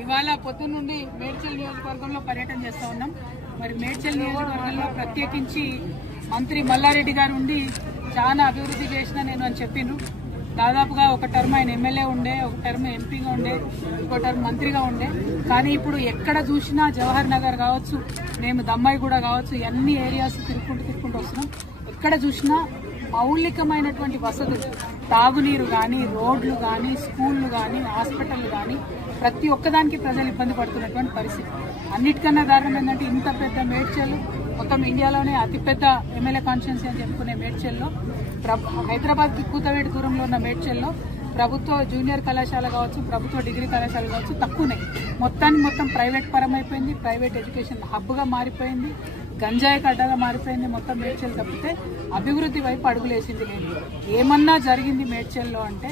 ఇవాళ పొద్దున్న నుండి మేడ్చల్ నియోజకవర్గంలో పర్యటన చేస్తా ఉన్నాం. మరి మేడ్చల్ నియోజకవర్గంలో ప్రత్యేకించి మంత్రి మల్లారెడ్డి గారు ఉండి చాలా అభివృద్ధి చేసిన నేను అని చెప్పిండ్రు. దాదాపుగా ఒక టర్మ్ ఆయన ఎమ్మెల్యే ఉండే, ఒక టర్మ్ ఎంపీగా ఉండే, ఇంకో టర్మ్ మంత్రిగా ఉండే. కానీ ఇప్పుడు ఎక్కడ చూసినా జవహర్ నగర్ కావచ్చు, మేము దమ్మాయిగూడ కావచ్చు, అన్ని ఏరియాస్ తిరుక్కుంటూ వస్తున్నాం. ఎక్కడ చూసినా మౌలికమైనటువంటి వసతులు, తాగునీరు కానీ, రోడ్లు కానీ, స్కూళ్లు కానీ, హాస్పిటళ్లు కానీ ప్రతి ఒక్కదానికి ప్రజలు ఇబ్బంది పడుతున్నటువంటి పరిస్థితి. అన్నిటికన్నా దారుణం ఏంటంటే ఇంత పెద్ద మేడ్చల్, మొత్తం ఇండియాలోనే అతిపెద్ద ఎమ్మెల్యే కాన్స్టిట్యున్సీ అని చెప్పుకునే మేడ్చల్లో, హైదరాబాద్ కి కూతవేటి దూరంలో ఉన్న మేడ్చల్లో ప్రభుత్వ జూనియర్ కళాశాల కావచ్చు, ప్రభుత్వ డిగ్రీ కళాశాల కావచ్చు తక్కువనే. మొత్తం ప్రైవేట్ పరమైపోయింది, ప్రైవేట్ ఎడ్యుకేషన్ హబ్గా మారిపోయింది, గంజాయి కడ్డగా మారిపోయింది. మొత్తం మేడ్చల్ తప్పితే అభివృద్ధి వైపు అడుగులేసింది లేదు. ఏమన్నా జరిగింది మేడ్చల్లో అంటే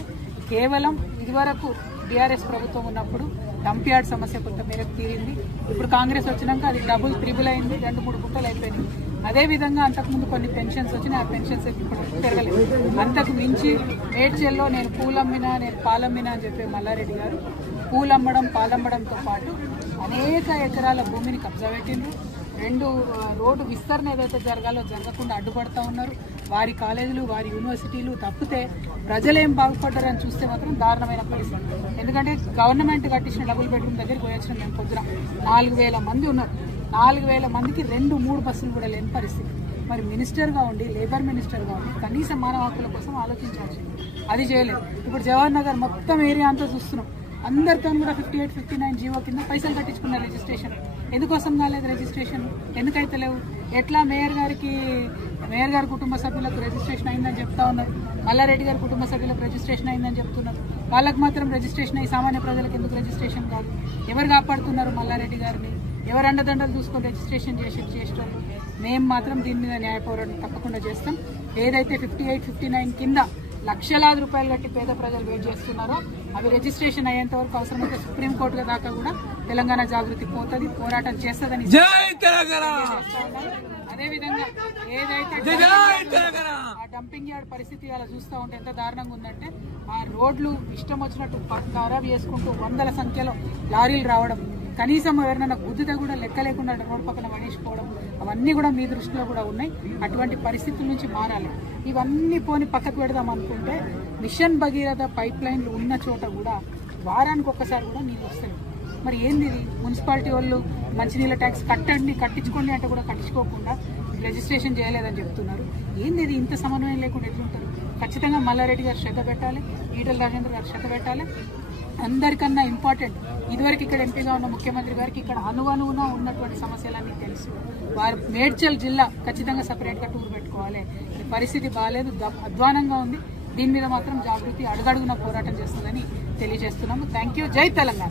కేవలం ఇదివరకు టీఆర్ఎస్ ప్రభుత్వం ఉన్నప్పుడు డంప్ యార్డ్ సమస్య కొంత మేరకు తీరింది. ఇప్పుడు కాంగ్రెస్ వచ్చినాక అది డబుల్ త్రిబుల్ అయింది, 2-3 గుంటలు అయిపోయినాయి. అదేవిధంగా అంతకుముందు కొన్ని పెన్షన్స్ వచ్చినాయి, ఆ పెన్షన్స్ ఇప్పుడు పెరగలేదు. అంతకు మించి మేడ్చల్లో నేను పూలమ్మినా, నేను పాలమ్మినా అని చెప్పే మల్లారెడ్డి గారు పూలమ్మడం పాలమ్మడంతో పాటు అనేక ఎకరాల భూమిని కబ్జా పెట్టిండ్రు. 2 రోడ్డు విస్తరణ ఏదైతే జరగాలో జరగకుండా అడ్డుపడతా ఉన్నారు. వారి కాలేజీలు, వారి యూనివర్సిటీలు తప్పితే ప్రజలేం బాగుపడ్డారని చూస్తే మాత్రం దారుణమైన పరిస్థితి. ఎందుకంటే గవర్నమెంట్ కట్టించిన డబుల్ బెడ్రూమ్ దగ్గరికి పోయొచ్చిన మేము పొద్దున 4000 మంది ఉన్నారు. 4000 మందికి 2-3 బస్సులు కూడా లేని పరిస్థితి. మరి మినిస్టర్గా ఉండి, లేబర్ మినిస్టర్గా ఉండి కనీసం మానవ హక్కుల కోసం ఆలోచించాల్సింది, అది చేయలేదు. ఇప్పుడు జవహర్ నగర్ మొత్తం ఏరియా అంతా చూస్తున్నాం. అందరితో కూడా 58, 59 జీవో కింద పైసలు కట్టించుకున్నారు రిజిస్ట్రేషన్. ఎందుకోసం కాలేదు రిజిస్ట్రేషన్? ఎందుకైతే లేవు? ఎట్లా మేయర్ గారి కుటుంబ సభ్యులకు రిజిస్ట్రేషన్ అయిందని చెప్తా ఉన్నారు, మల్లారెడ్డి గారి కుటుంబ సభ్యులకు రిజిస్ట్రేషన్ అయిందని చెప్తున్నారు. వాళ్ళకి మాత్రం రిజిస్ట్రేషన్ అయ్యి సామాన్య ప్రజలకు ఎందుకు రిజిస్ట్రేషన్ కాదు? ఎవరు కాపాడుతున్నారు మల్లారెడ్డి గారిని? ఎవరు అండదండలు చూసుకొని రిజిస్ట్రేషన్ చేసేటోళ్ళు? మేము మాత్రం దీని మీద న్యాయ పోరాటం తప్పకుండా చేస్తాం. ఏదైతే 58, 59 కింద లక్షలాది రూపాయలు కట్టి పేద ప్రజలు వెయిట్ చేస్తున్నారో అవి రిజిస్ట్రేషన్ అయ్యేంత వరకు అవసరమైతే సుప్రీంకోర్టు దాకా కూడా తెలంగాణ జాగృతి పోతుంది, పోరాటం చేస్తుందని. అదేవిధంగా ఏదైతే ఆ డంపింగ్ యార్డ్ పరిస్థితి అలా చూస్తూ ఉంటే ఎంత దారుణంగా ఉందంటే, ఆ రోడ్లు ఇష్టం వచ్చినట్టు ఖరాబ్ చేసుకుంటూ 100ల సంఖ్యలో లారీలు రావడం, కనీసం ఎవరైనా గుద్దితే కూడా లెక్క లేకుండా రోడ్డు పక్కన పడేసుకోవడం, అవన్నీ కూడా మీ దృష్టిలో కూడా ఉన్నాయి. అటువంటి పరిస్థితుల నుంచి మారాలి. ఇవన్నీ పోని పక్కకు పెడదాం అనుకుంటే మిషన్ భగీరథ పైప్ లైన్లు ఉన్న చోట కూడా వారానికి ఒక్కసారి కూడా నీళ్ళు వస్తాయి. మరి ఏంది ఇది? మున్సిపాలిటీ వాళ్ళు మంచినీళ్ళ ట్యాక్స్ కట్టించుకోండి అంటే కూడా కట్టించుకోకుండా రిజిస్ట్రేషన్ చేయలేదని చెప్తున్నారు. ఏంది ఇది? ఇంత సమన్వయం లేకుండా ఎట్లుంటారు? ఖచ్చితంగా మల్లారెడ్డి గారు శ్రద్ధ పెట్టాలి, ఈటల రాజేంద్ర గారు శ్రద్ధ పెట్టాలి. అందరికన్నా ఇంపార్టెంట్, ఇదివరకు ఇక్కడ ఎంపీగా ఉన్న ముఖ్యమంత్రి గారికి ఇక్కడ అణువణువున ఉన్నటువంటి సమస్యలన్నీ తెలుసు. వారు మేడ్చల్ జిల్లా ఖచ్చితంగా సపరేట్గా టూర్ పెట్టుకోవాలి. ఈ పరిస్థితి బాగాలేదు, అధ్వానంగా ఉంది. దీని మీద మాత్రం జాగృతి అడుగడుగున పోరాటం చేస్తుందని తెలియజేస్తున్నాము. Thank you. జై తెలంగాణ.